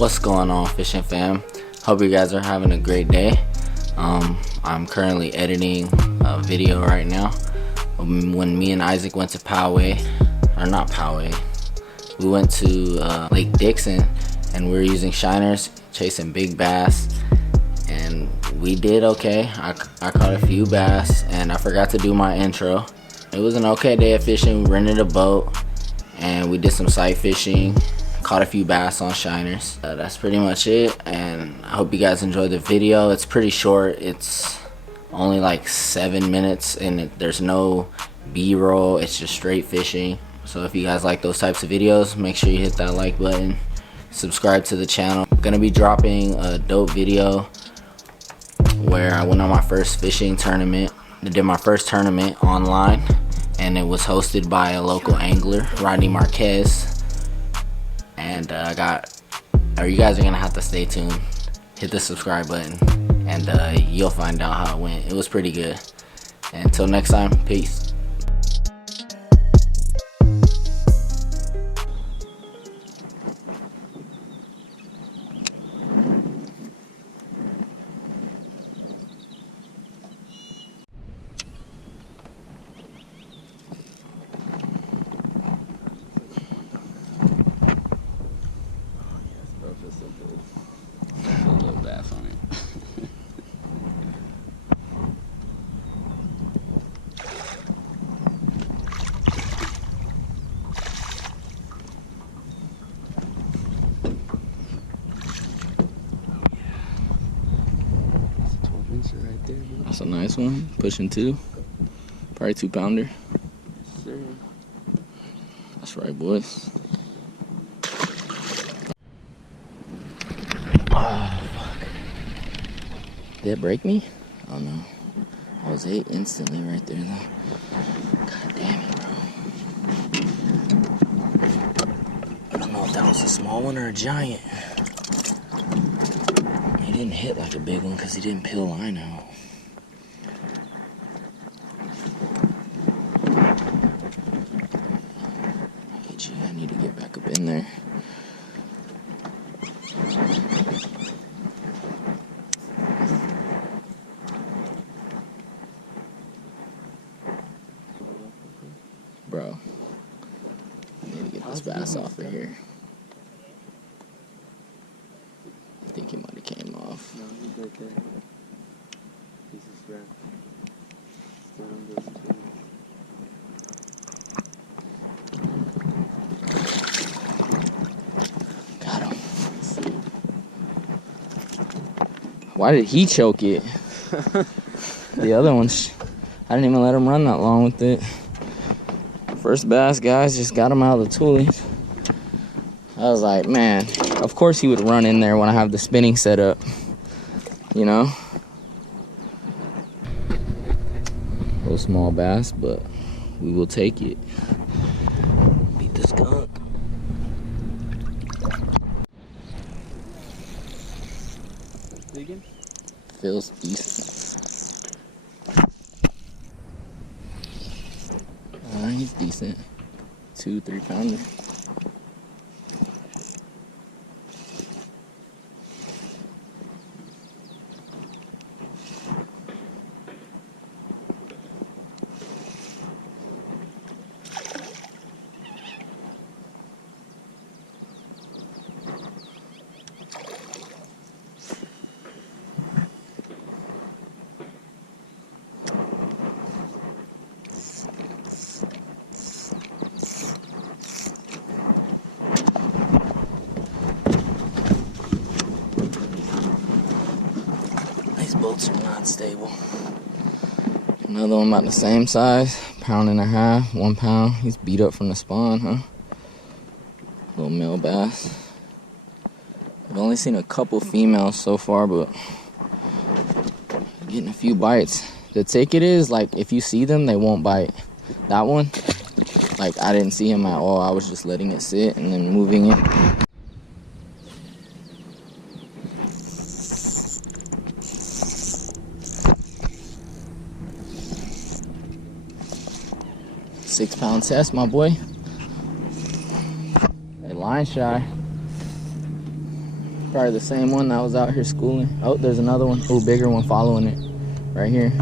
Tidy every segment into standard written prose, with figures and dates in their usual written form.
What's going on, fishing fam? Hope you guys are having a great day. I'm currently editing a video right now. When me and Isaac went to Poway, or not Poway, we went to Lake Dixon, and we were using shiners, chasing big bass, and we did okay. I caught a few bass, and I forgot to do my intro. It was an okay day of fishing. We rented a boat, and we did some sight fishing, caught a few bass on shiners. That's pretty much it, and I hope you guys enjoyed the video. It's pretty short. It's only like 7 minutes, and there's no B-roll. It's just straight fishing. So if you guys like those types of videos, make sure you hit that like button, subscribe to the channel. I'm gonna be dropping a dope video where I went on my first fishing tournament. I did my first tournament online, and it was hosted by a local angler, Rodney Marquez. And you guys are gonna have to stay tuned. Hit the subscribe button, and you'll find out how it went. It was pretty good. And until next time, peace. That's a nice one, pushing 2, probably 2-pounder. Sure. That's right, boys. Oh, fuck. Did it break me? Oh no. I was 8 instantly right there though. God damn it, bro. I don't know if that was a small one or a giant. He didn't hit like a big one because he didn't peel line out. I need to get back up in there. Bro, I need to get this bass off of here. I think he might have came off. No, he's right there. He's just wrapped. Got him. Why did he choke it? The other ones, I didn't even let him run that long with it. First bass, guys, just got him out of the toolies. I was like, man, of course he would run in there when I have the spinning set up, you know? A little small bass, but we will take it. Beat the skunk. Digging? Feels decent. He's decent. 2-3-pounder. Boats are not stable. Another one about the same size, 1.5 pounds, 1 pound. He's beat up from the spawn, huh? Little male bass. I've only seen a couple females so far, but getting a few bites. The ticket is, like, if you see them, they won't bite. That one, like, I didn't see him at all. I was just letting it sit and then moving it. Six-pound test, my boy. Hey, line shy. Probably the same one that was out here schooling. Oh, there's another one. Oh, bigger one following it. Right here.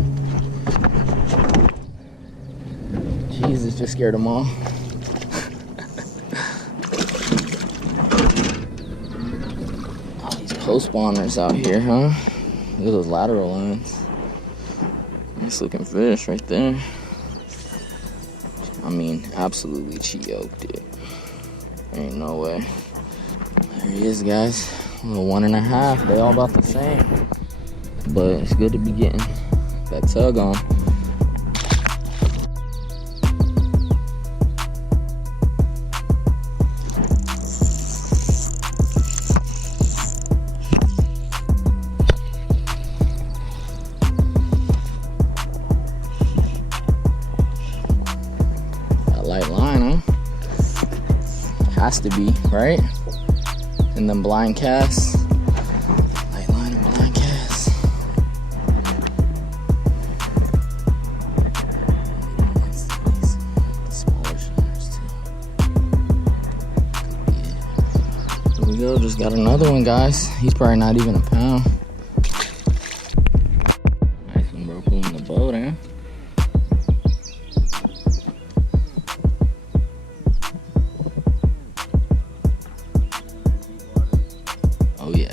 Jesus, just scared them all. Oh, these co-spawners out here, huh? Look at those lateral lines. Nice looking fish right there. I mean, absolutely Chio, dude. Ain't no way. There he is, guys. A little 1.5. They all about the same. But it's good to be getting that tug on. That light line, huh? Has to be, right? And then blind casts. Light line and blind casts. The smaller shiners too. Here we go, just got another one, guys. He's probably not even a pound. Nice one, bro, pulling the boat, eh? Oh yeah.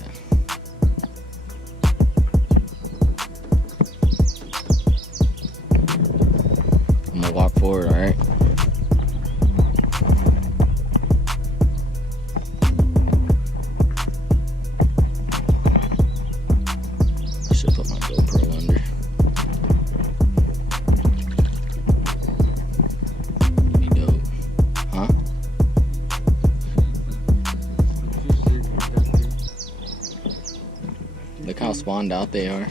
I'm gonna walk forward, alright? I should put my GoPro under. Be dope. Huh? Look how spawned out they are.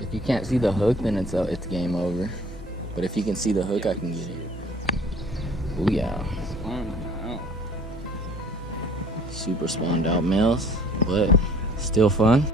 If you can't see the hook, then it's game over. But if you can see the hook, I can get it. Oh yeah. Super spawned out males, but still fun.